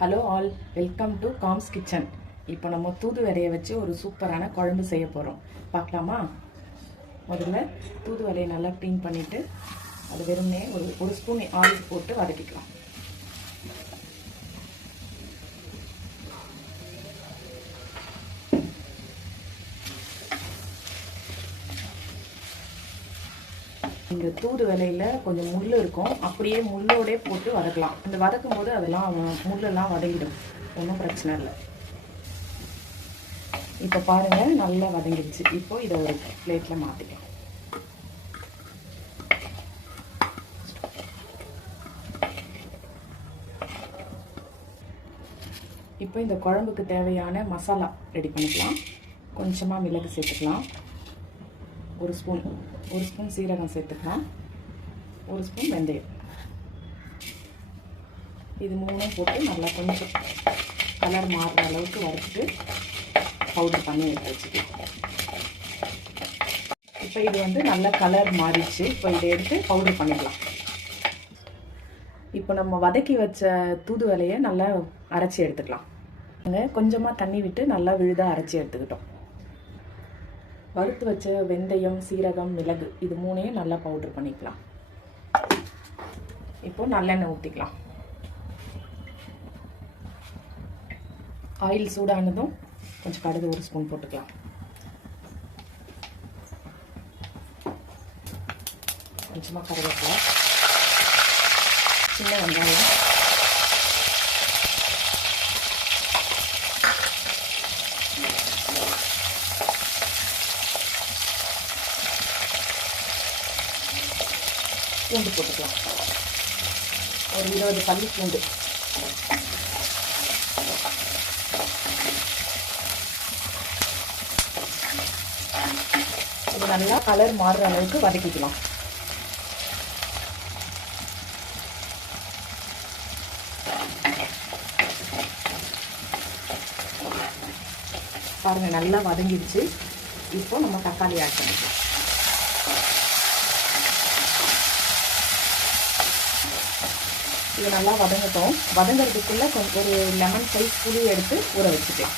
Hello all, welcome to comes kitchen. இப்போ நம்ம தூதுவளையை வச்சு ஒரு சூப்பரான குழம்பு செய்ய போகிறோம். பார்க்கலாமா? முதல்ல தூதுவளையை நல்லா க்ளீன் பண்ணிவிட்டு அது வெறுமனே ஒரு ஸ்பூன் ஆயில் போட்டு வதக்கிக்கலாம். இந்த தூதுவளையில் கொஞ்சம் முள் இருக்கும், அப்படியே முள்ளோடே போட்டு வதக்கலாம். இந்த வதக்கும் போது அதெல்லாம் முள்ளெல்லாம் வதங்கிடும், ஒன்றும் பிரச்சனை இல்லை. இப்போ பாருங்கள், நல்லா வதங்கிடுச்சு. இப்போ இதை ஒரு பிளேட்டில் மாற்றிக்கலாம். இப்போ இந்த குழம்புக்கு தேவையான மசாலா ரெடி பண்ணிக்கலாம். கொஞ்சமாக மிளகு சேர்த்துக்கலாம், ஒரு ஸ்பூன் சீரகம் சேர்த்துக்கலாம், ஒரு ஸ்பூன் வெந்தயம். இது மூணும் போட்டு நல்லா கொஞ்சம் கலர் மாறுற அளவுக்கு வறுத்துட்டு பவுடர் பண்ணி எடுத்து வச்சுக்கலாம். இப்போ இது நல்லா கலர் மாறிடுச்சு. இப்போ இதை எடுத்து பவுடர் பண்ணிக்கலாம். இப்போ நம்ம வதக்கி வச்ச தூதுவளையை நல்லா அரைச்சி எடுத்துக்கலாம். கொஞ்சமாக தண்ணி விட்டு நல்லா விழுதாக அரைச்சி எடுத்துக்கிட்டோம். வறுத்து வச்ச வெந்தயம், சீரகம், மிளகு இது மூணையும் நல்லா பவுடர் பண்ணிக்கலாம். இப்போ நல்லெண்ணெய் ஊற்றிக்கலாம். ஆயில் சூடானதும் கொஞ்சம் கடுகு ஒரு ஸ்பூன் போட்டுக்கலாம். கொஞ்சமாக கருவேப்பிலை, சின்ன வெங்காயம், பூண்டு போட்டுக்கலாம். ஒரு 20 பல்லு பூண்டு. இது நல்லா கலர் மாறுற அளவுக்கு வதக்கிக்கலாம். பாருங்க, நல்லா வதங்கிடுச்சு. இப்போ நம்ம தக்காளி ஆட் பண்ணிக்கலாம். இது நல்லா வதங்கட்டும். வதங்கிறதுக்குள்ள கொஞ்சம் ஒரு லெமன் சைஸ் புளி எடுத்து ஊற வச்சுக்கலாம்.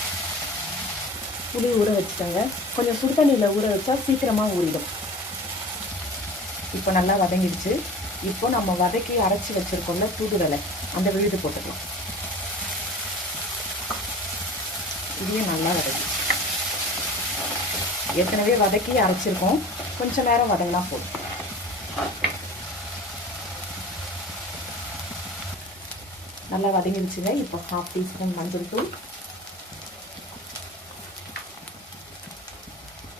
புளி ஊற வச்சுட்டோங்க. கொஞ்சம் சுடு தண்ணியில் ஊற வச்சா சீக்கிரமாக ஊறிடும். இப்போ நல்லா வதங்கிடுச்சு. இப்போ நம்ம வதக்கி அரைச்சி வச்சுருக்கோம்ல தூதுவளை, அந்த விழுது போட்டுக்கலாம். இதையும் நல்லா வதக்கி, ஏற்கனவே வதக்கி அரைச்சிருக்கோம், கொஞ்சம் நேரம் வதங்கினா போதும். நல்லா வதங்கிடுச்சுங்க. இப்போ 1/2 டீஸ்பூன் மஞ்சள் தூள்,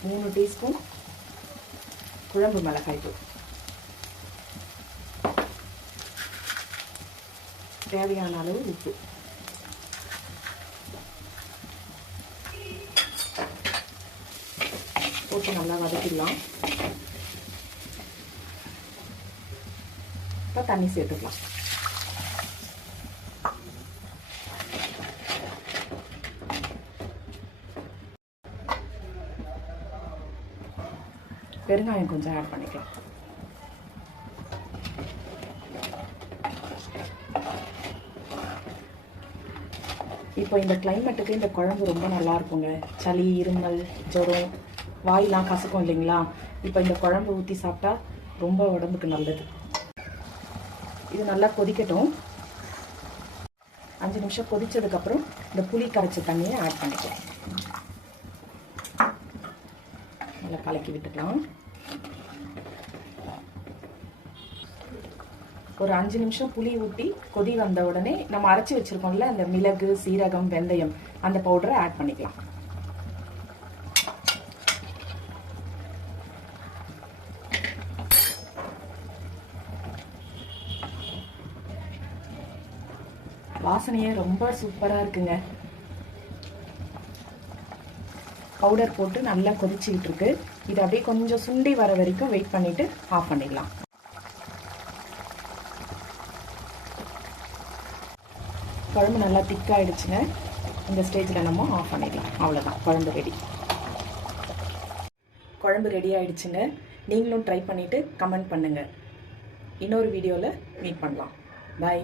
3 டீஸ்பூன் குழம்பு மிளகாய் தூள், தேவையான அளவு உப்பு, போட்டு நல்லா வதக்கிடலாம். இப்போ தண்ணி சேர்த்துக்கலாம். பெருங்காயம் கொஞ்சம் ஆட் பண்ணிக்கலாம். இப்போ இந்த கிளைமேட்டுக்கு இந்த குழம்பு ரொம்ப நல்லா இருக்குங்க. சளி, இருமல், ஜுரம், வாயெல்லாம் கசக்கும் இல்லைங்களா? இப்போ இந்த குழம்பு ஊற்றி சாப்பிட்டா ரொம்ப உடம்புக்கு நல்லது. இது நல்லா கொதிக்கட்டும். 5 நிமிஷம் கொதிச்சதுக்கப்புறம் இந்த புளி கரைச்ச தண்ணியை ஆட் பண்ணிக்கலாம். நல்லா கலக்கி விட்டுக்கலாம். ஒரு 5 நிமிஷம் புளி ஊற்றி கொதி வந்த உடனே நம்ம அரைச்சி வச்சிருக்கோம்ல அந்த மிளகு, சீரகம், வெந்தயம், அந்த பவுடரை ஆட் பண்ணிக்கலாம். வாசனையே ரொம்ப சூப்பராக இருக்குங்க. பவுடர் போட்டு நல்லா கொதிச்சுக்கிட்டு இருக்கு. இது அப்படியே கொஞ்சம் சுண்டி வர வரைக்கும் வெயிட் பண்ணிட்டு ஆஃப் பண்ணிடலாம். குழம்பு நல்லா திக்காயிடுச்சுங்க. இந்த ஸ்டேஜில் நம்ம ஆஃப் பண்ணிடலாம். அவ்வளோதான், குழம்பு ரெடி. குழம்பு ரெடி ஆயிடுச்சுங்க. நீங்களும் ட்ரை பண்ணிவிட்டு கமெண்ட் பண்ணுங்கள். இன்னொரு வீடியோவில் மீட் பண்ணலாம். பாய்.